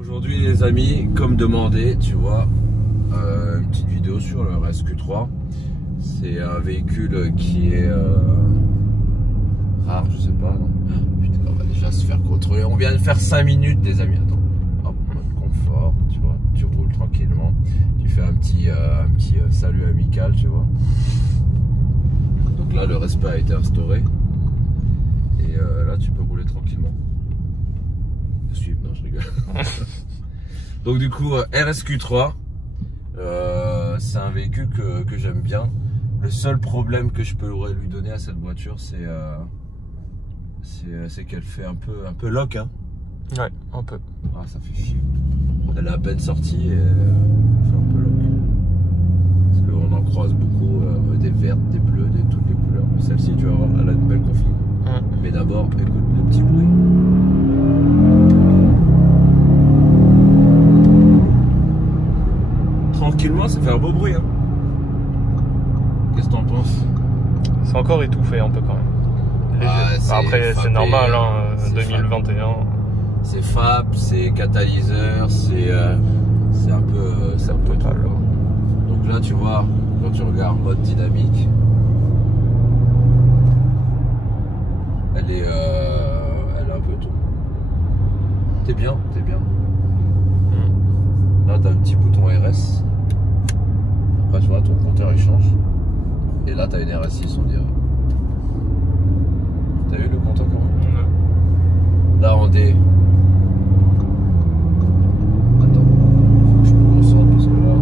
Aujourd'hui les amis, comme demandé, tu vois, une petite vidéo sur le RSQ3. C'est un véhicule qui est rare, je sais pas, non. Putain, on va déjà se faire contrôler. On vient de faire 5 minutes des amis, attends. Hop, mode confort, tu vois, tu roules tranquillement. Tu fais un petit salut amical, tu vois. Donc là le respect a été instauré. Et là tu peux rouler tranquillement. Suivre, non je rigole. Donc du coup RSQ3, c'est un véhicule que j'aime bien. Le seul problème que je pourrais lui donner à cette voiture, c'est qu'elle fait un peu lock, hein. Ouais, un peu. Ah, ça fait chier. Elle est à peine sortie et elle fait un peu lock. Parce qu'on en croise beaucoup, des vertes, des bleues, de toutes les couleurs. Mais celle-ci, tu vas voir, elle a une belle config. Mais d'abord, écoute le petit bruit. Tranquillement, ça fait un beau bruit, hein. Qu'est-ce que t'en penses? C'est encore étouffé un peu quand même. Après, c'est normal, hein, 2021. C'est FAP, c'est catalyseur, c'est un peu total. Donc là, tu vois, quand tu regardes mode dynamique, elle est un peu tout. T'es bien, t'es bien. Là, t'as un petit bouton RS. Après, tu vois, ton compteur il change. Et là, t'as une RS6, on dirait. T'as vu le compteur quand même? Là, en D. Attends, faut que je me concentre parce que là.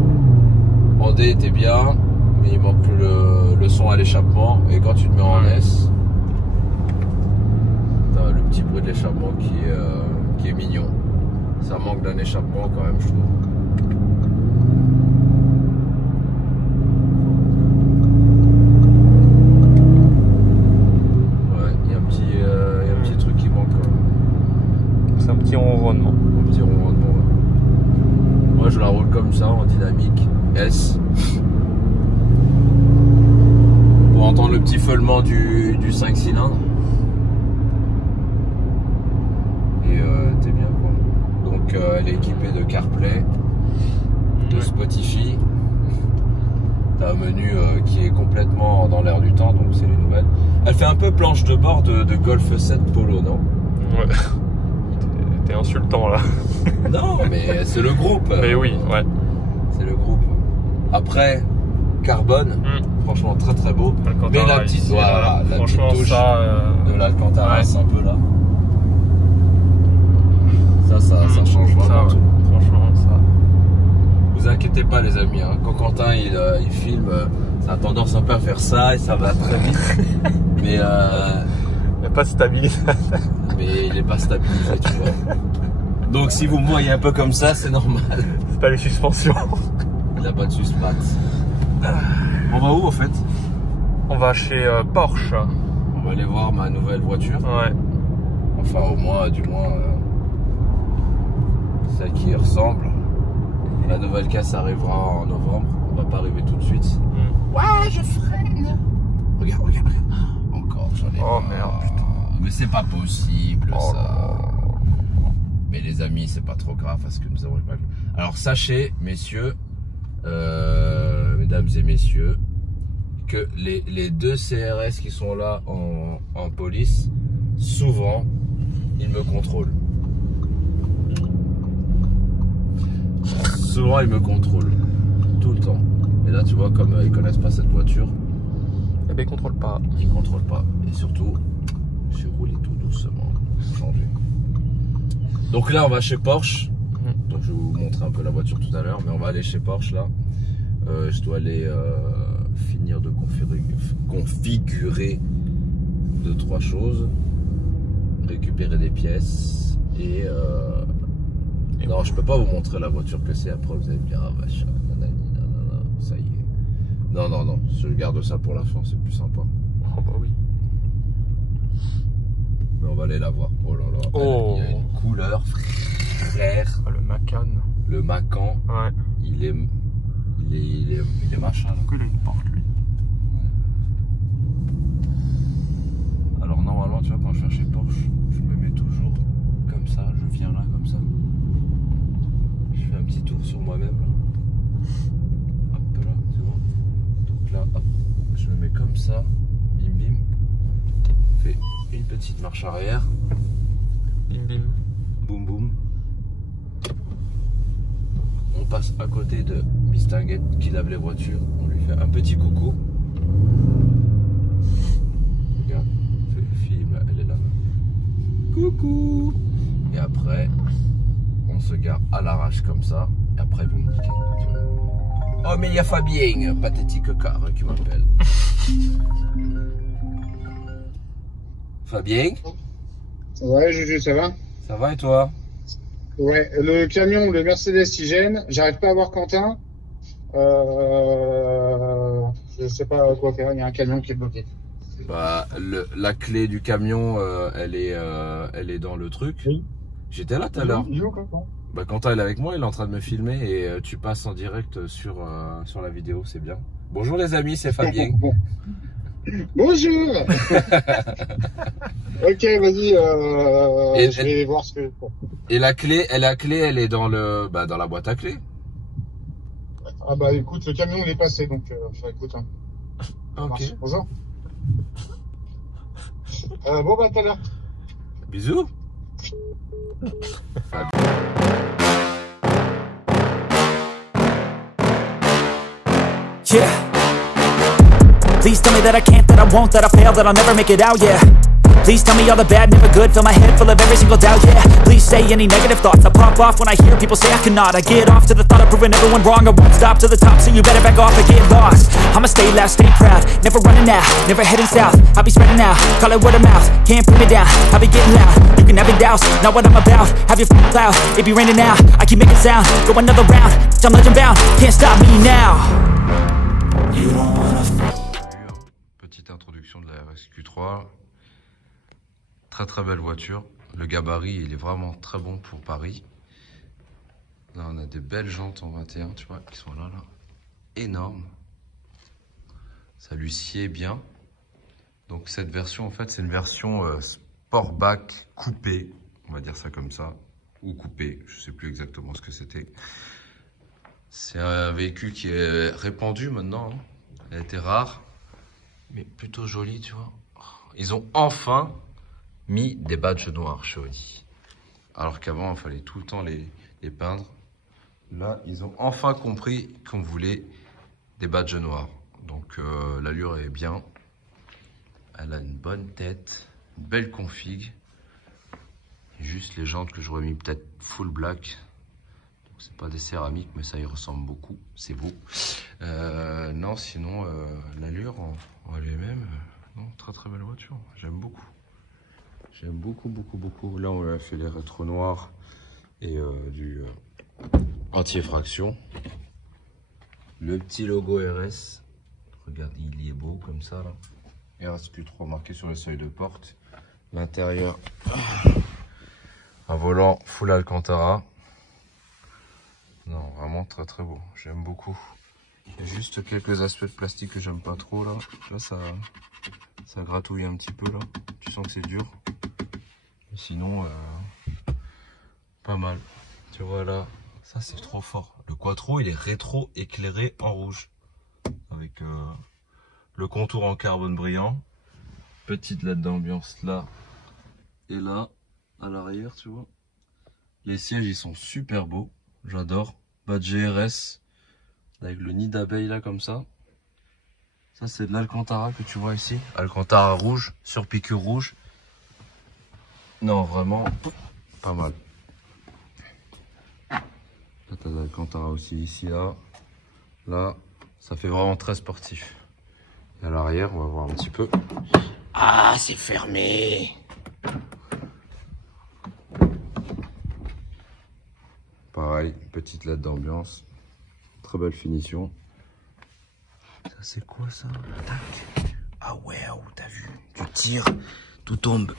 En D, t'es bien, mais il manque le son à l'échappement. Et quand tu te mets en S, t'as le petit bruit de l'échappement qui est mignon. Ça manque d'un échappement quand même, je trouve. C'est un petit ronronnement. Un petit ronronnement, ouais. Moi je la roule comme ça en dynamique S. Pour entendre le petit feulement du 5 cylindres. Et t'es bien quoi. Donc elle est équipée de CarPlay, de Spotify. T'as un menu qui est complètement dans l'air du temps, donc c'est les nouvelles. Elle fait un peu planche de bord de Golf 7 Polo, non? Ouais. T'es insultant là. Non, mais c'est le groupe. Mais oui, ouais. C'est le groupe. Après, Carbone, franchement très très beau. Mais la petite, ici, voilà, la petite touche de l'Alcantara, ouais. un peu là. Ça change vraiment tout. Franchement, ça. Vous inquiétez pas les amis, hein. Quand Quentin il filme, ça a tendance un peu à faire ça et ça va très vite. Mais il n'est pas stabilisé. Mais il n'est pas stabilisé, tu vois. Donc si vous me voyez un peu comme ça, c'est normal. C'est pas les suspensions. Il n'a pas de suspat. On va où au fait? On va chez Porsche. On va aller voir ma nouvelle voiture. Ouais. Enfin au moins, du moins, celle qui y ressemble. La nouvelle caisse arrivera en novembre. On va pas arriver tout de suite. Ouais, je freine. Regarde, regarde, regarde. Encore, j'en ai Oh pas. merde, putain. Mais c'est pas possible Oh ça. là. Mais les amis, c'est pas trop grave parce que nous avons pas. Alors sachez, messieurs, mesdames et messieurs, que les deux CRS qui sont là en police, souvent, ils me contrôlent. Souvent, ils me contrôlent. Tout le temps. Et là, tu vois, comme ils connaissent pas cette voiture, Eh ben, ils contrôlent pas. ils contrôlent pas. Et surtout, je roule tout doucement. Changer. Donc là, on va chez Porsche. Donc je vais vous montrer un peu la voiture tout à l'heure, mais on va aller chez Porsche là. Je dois aller finir de configurer 2-3 choses, récupérer des pièces et non, je peux pas vous montrer la voiture que c'est. Après vous allez me dire ah vache, nanani, nanana, ça y est. Non non non, je garde ça pour la fin, c'est plus sympa. Oh bah oui. Mais on va aller la voir. Oh là là, oh. Il y a une couleur, frère. Le Macan. Le Macan, Ouais. il est machin. Il a une porte lui. Alors normalement, tu vois, quand je viens chez Porsche, je me mets toujours comme ça, je viens là comme ça. ça. Bim bim. On fait une petite marche arrière. Bim bim. Boum boum. On passe à côté de Mistinguette qui lave les voitures. On lui fait un petit coucou. Regarde, fille, elle est là. Coucou. Et après, on se gare à l'arrache comme ça. Et après, vous me niquez. Oh, mais il y a Fabien, pathétique car qui m'appelle. Fabien? Ouais, Juju, ça va? Ça va et toi? Ouais, le camion, le Mercedes, il gêne. J'arrive pas à voir Quentin. Je sais pas quoi faire. Il y a un camion qui est bloqué. Bah, la clé du camion, elle est dans le truc. Oui. J'étais là tout à l'heure. Il est où, Quentin? Bah, Quentin il est avec moi, il est en train de me filmer et tu passes en direct sur la vidéo, c'est bien. Bonjour les amis, c'est Fabien. Bonjour. Ok, vas-y, je vais voir ce que... Et la clé, elle est dans dans la boîte à clés. Ah bah écoute, le camion il est passé, donc écoute. Hein. Ok. Bonjour. Bon bah tout à l'heure. Bisous. Yeah. Please tell me that I can't, that I won't, that I fail, that I'll never make it out, yeah. Please tell me all the bad, never good, fill my head full of every single doubt, yeah. Please say any negative thoughts, I pop off when I hear people say I cannot. I get off to the thought of proving everyone wrong, I won't stop to the top, so you better back off and get lost. I'ma stay loud, stay proud, never running out, never heading south. I'll be spreading out, call it word of mouth, can't put me down, I'll be getting loud. You can have your doubts, not what I'm about, have your cloud, it be raining now. I keep making sound, go another round, I'm legend bound, can't stop me now. You don't wanna... Petite introduction de la RSQ3. Très belle voiture. Le gabarit, il est vraiment très bon pour Paris. Là, on a des belles jantes en 21, tu vois, qui sont là. Énormes. Ça lui sied bien. Donc cette version, en fait, c'est une version Sportback coupée. On va dire ça comme ça. Ou coupée, je sais plus exactement ce que c'était. C'est un véhicule qui est répandu maintenant. Hein. Elle était rare, mais plutôt jolie, tu vois. Ils ont enfin mis des badges noirs chez Audi. Alors qu'avant, il fallait tout le temps les peindre. Là, ils ont enfin compris qu'on voulait des badges noirs. Donc, l'allure est bien. Elle a une bonne tête, une belle config. Juste les jantes que j'aurais mis peut-être full black. C'est pas des céramiques, mais ça y ressemble beaucoup. C'est beau. Non, sinon, l'allure en elle-même, non, très belle voiture. J'aime beaucoup. J'aime beaucoup. Là, on lui a fait les rétros noirs et du anti-effraction. Le petit logo RS. Regarde, il y est beau comme ça, là. RSQ3 marqué sur le seuil de porte. L'intérieur, un volant full Alcantara. Non, vraiment très beau. J'aime beaucoup. Il y a juste quelques aspects de plastique que j'aime pas trop là. Là, ça gratouille un petit peu là. Tu sens que c'est dur. Mais sinon, pas mal. Tu vois là, ça c'est trop fort. Le Quattro, il est rétro éclairé en rouge. Avec le contour en carbone brillant. Petite LED d'ambiance là et là, à l'arrière, tu vois. Les sièges, ils sont super beaux. J'adore. Badge GRS avec le nid d'abeille là comme ça. Ça c'est de l'Alcantara que tu vois ici. Alcantara rouge sur piqûre rouge. Non, vraiment pas mal. Là t'as de l'Alcantara aussi ici là. Là, ça fait vraiment très sportif. Et à l'arrière, on va voir un petit peu. Ah, c'est fermé. Pareil, petite LED d'ambiance. Très belle finition. Ça c'est quoi ça? Tac. Ah ouais, oh, t'as vu? Tu tires, tout tombe.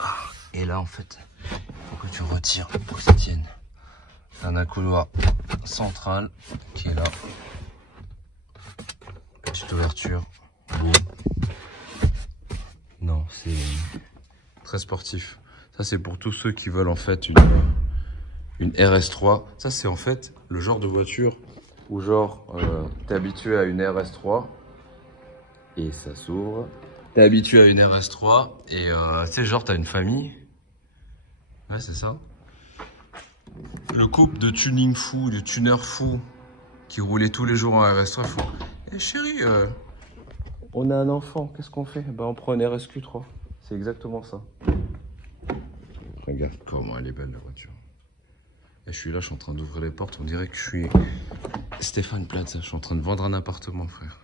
Ah, et là en fait, il faut que tu retires pour que ça tienne. On a un couloir central qui est là. Petite ouverture. Boum. Non, c'est très sportif. Ça c'est pour tous ceux qui veulent en fait une RS3. Ça c'est en fait le genre de voiture où genre t'es habitué à une RS3 Et ça s'ouvre. T'es habitué à une RS3 et tu sais, genre t'as une famille. Ouais, c'est ça. Le couple de tuning fou, de tuner fou qui roulait tous les jours en RS3 fou. Eh chérie, on a un enfant, qu'est-ce qu'on fait? Bah on prend une RSQ3. C'est exactement ça. Regarde comment elle est belle la voiture. Et je suis là, je suis en train d'ouvrir les portes. On dirait que je suis Stéphane Plaza. Je suis en train de vendre un appartement, frère.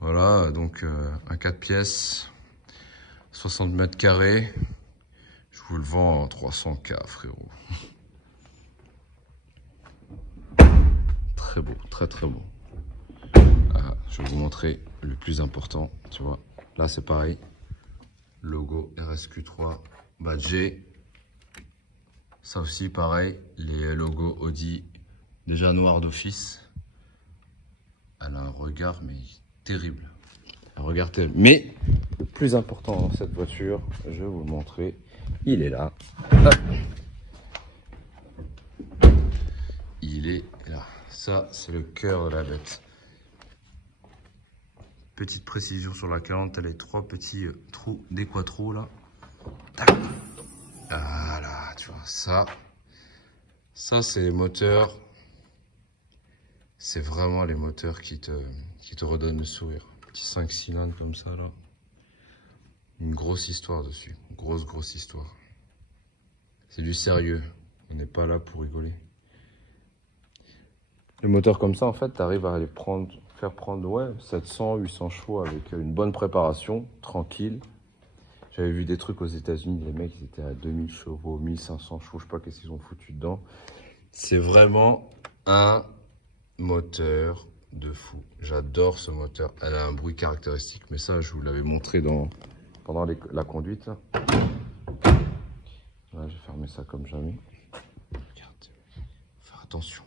Voilà, donc un 4 pièces, 60 mètres carrés. Je vous le vends en 300K, frérot. Très beau, très très beau. Ah, je vais vous montrer le plus important, tu vois. Là, c'est pareil. Logo RSQ3 badgé. Ça aussi, pareil. Les logos Audi, déjà noirs d'office. Elle a un regard, mais terrible. Un regard terrible. Mais le plus important dans cette voiture, je vais vous le montrer. Il est là. Hop. Il est là. Ça, c'est le cœur de la bête. Petite précision sur la calandre, t'as les 3 petits trous des quattros là. Tac. Voilà, tu vois, ça c'est les moteurs. C'est vraiment les moteurs qui te redonnent le sourire. Petit 5 cylindres comme ça là. Une grosse histoire dessus. Grosse histoire. C'est du sérieux. On n'est pas là pour rigoler. Le moteur comme ça, en fait, tu arrives à les faire prendre ouais, 700, 800 chevaux avec une bonne préparation, tranquille. J'avais vu des trucs aux États-Unis, les mecs ils étaient à 2000 chevaux, 1500 chevaux, je sais pas qu'est-ce qu'ils ont foutu dedans. C'est vraiment un moteur de fou. J'adore ce moteur. Elle a un bruit caractéristique, mais ça, je vous l'avais montré pendant la conduite. Là. Là, j'ai fermé ça comme jamais. Regarde, faire attention.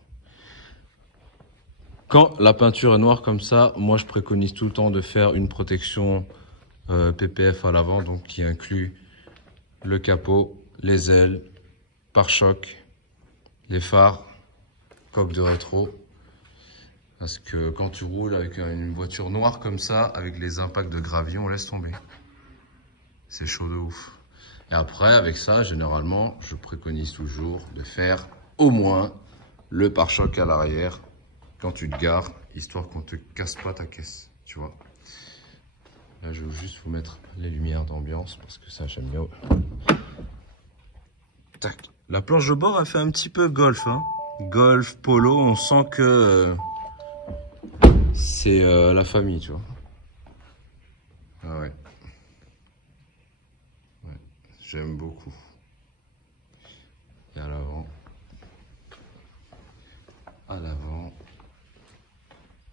Quand la peinture est noire comme ça, moi je préconise tout le temps de faire une protection PPF à l'avant, donc qui inclut le capot, les ailes, pare-choc, les phares, coque de rétro. Parce que quand tu roules avec une voiture noire comme ça, avec les impacts de gravier, on laisse tomber. C'est chaud de ouf. Et après, avec ça, généralement, je préconise toujours de faire au moins le pare-choc à l'arrière quand tu te gares, histoire qu'on te casse pas ta caisse, tu vois. Là, je vais juste vous mettre les lumières d'ambiance parce que ça, j'aime bien. Tac. La planche de bord, elle fait un petit peu golf, hein. Golf, polo, on sent que c'est la famille, tu vois. Ah ouais. Ouais, j'aime beaucoup. Et à l'avant. À l'avant.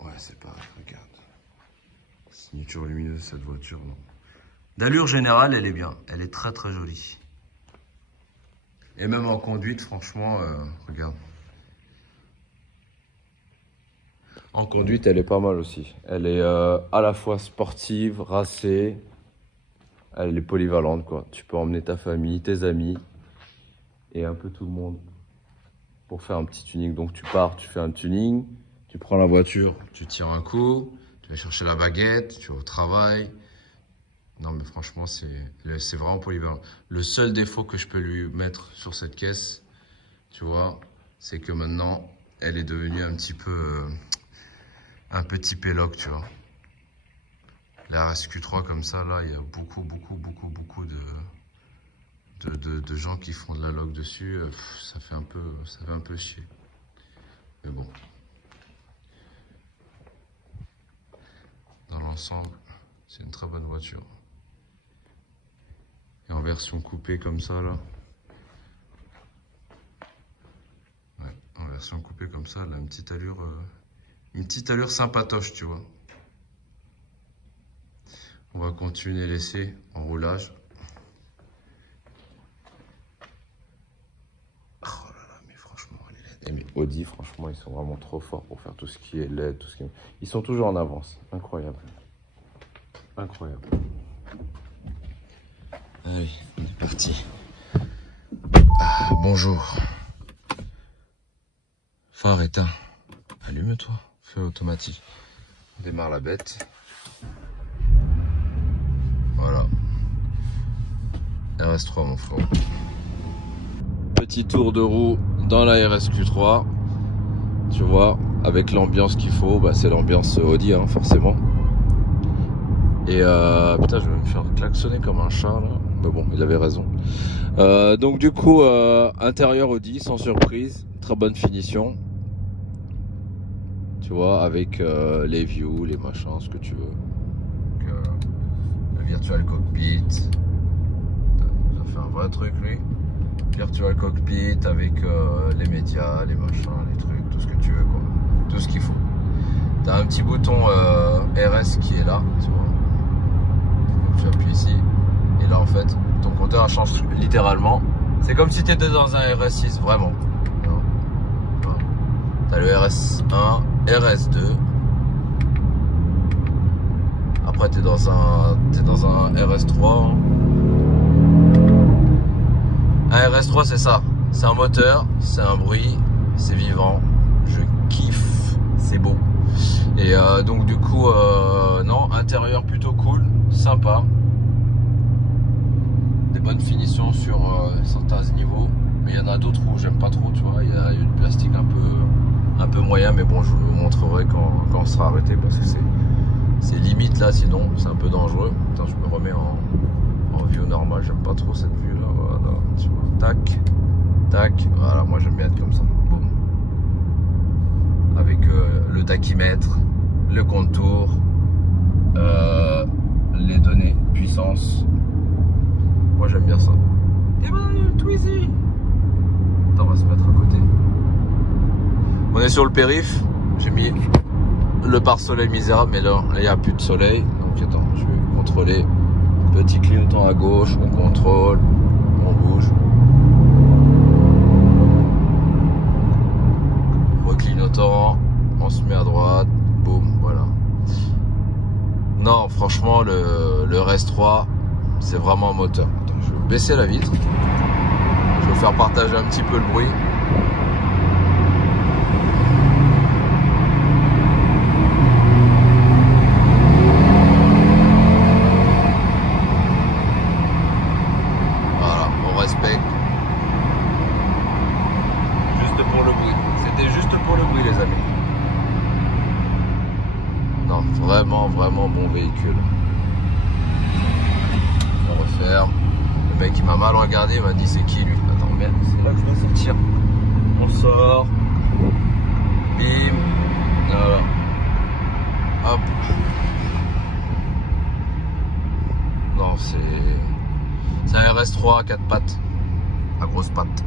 Ouais, c'est pareil, regarde. Signature lumineuse de cette voiture, non. D'allure générale, elle est bien. Elle est très très jolie. Et même en conduite, franchement, regarde. En conduite, elle est pas mal aussi. Elle est à la fois sportive, racée. Elle est polyvalente, quoi. Tu peux emmener ta famille, tes amis et un peu tout le monde pour faire un petit tuning. Donc tu pars, tu fais un tuning. Tu prends la voiture, tu tires un coup, tu vas chercher la baguette, tu vas au travail. Non mais franchement, c'est vraiment polyvalent. Le seul défaut que je peux lui mettre sur cette caisse, tu vois, c'est que maintenant, elle est devenue un petit peu, un petit péloc, tu vois. La RSQ3 comme ça, là, il y a beaucoup de gens qui font de la log dessus. Ça fait un peu chier. Mais bon. Dans l'ensemble, c'est une très bonne voiture. Et en version coupée comme ça, là. Ouais, en version coupée comme ça, elle a une petite allure sympatoche, tu vois. On va continuer l'essai en roulage. Oh là là, mais franchement, les LED. Mais Audi, franchement, ils sont vraiment trop forts pour faire tout ce qui est LED, tout ce qui est... Ils sont toujours en avance. Incroyable. Incroyable. Allez, on est parti. Ah, bonjour. Phare éteint. Allume-toi. Feu automatique. On démarre la bête. Voilà. RS3 mon frère. Petit tour de roue dans la RSQ3. Tu vois, avec l'ambiance qu'il faut, bah c'est l'ambiance Audi hein, forcément. Et putain, je vais me faire klaxonner comme un chat là. Mais bon, il avait raison. Donc du coup, intérieur Audi, sans surprise, très bonne finition. Tu vois, avec les views, les machins, ce que tu veux. Donc, le virtual cockpit. Ça fait un vrai truc lui. Virtual cockpit avec les médias, les machins, les trucs, tout ce que tu veux quoi. Tout ce qu'il faut. T'as un petit bouton RS qui est là, tu vois. Tu appuies ici. Et là en fait, ton compteur change littéralement. C'est comme si tu étais dans un RS6, vraiment. T'as le RS1, RS2. Après t'es dans un RS3. Un RS3 c'est ça. C'est un moteur, c'est un bruit, c'est vivant. Je kiffe, c'est beau. Et donc du coup, non, intérieur plutôt cool, sympa. Des bonnes finitions sur certains niveaux. Mais il y en a d'autres où j'aime pas trop, tu vois. Il y a eu le plastique un peu moyen, mais bon, je vous le montrerai quand on sera arrêté parce que c'est limite là, sinon c'est un peu dangereux. Attends, je me remets en vue normale. J'aime pas trop cette vue là. Voilà, tu vois. Tac, tac. Voilà, moi j'aime bien être comme ça. Boum. Avec le tachymètre, le contour, les données, puissance. Moi j'aime bien ça. Et ben Twizy. Attends, on va se mettre à côté. On est sur le périph. J'ai mis le pare-soleil misérable, mais là il n'y a plus de soleil. Donc attends, je vais contrôler. Petit clignotant à gauche, on contrôle, on bouge. Reclignotant, on se met à droite, boum, voilà. Non, franchement, le RS3, c'est vraiment un moteur. Attends, je vais baisser la vitre. Je vais vous faire partager un petit peu le bruit. Voilà, on respecte. Juste pour le bruit. C'était juste pour le bruit, les amis. Non, vraiment, vraiment bon véhicule. On referme. Le mec il m'a mal regardé, il m'a dit c'est qui lui? Attends, merde, c'est là que je dois sortir. On sort. Bim. Voilà. Hop. Non, c'est un RS3 à 4 pattes. À grosses pattes.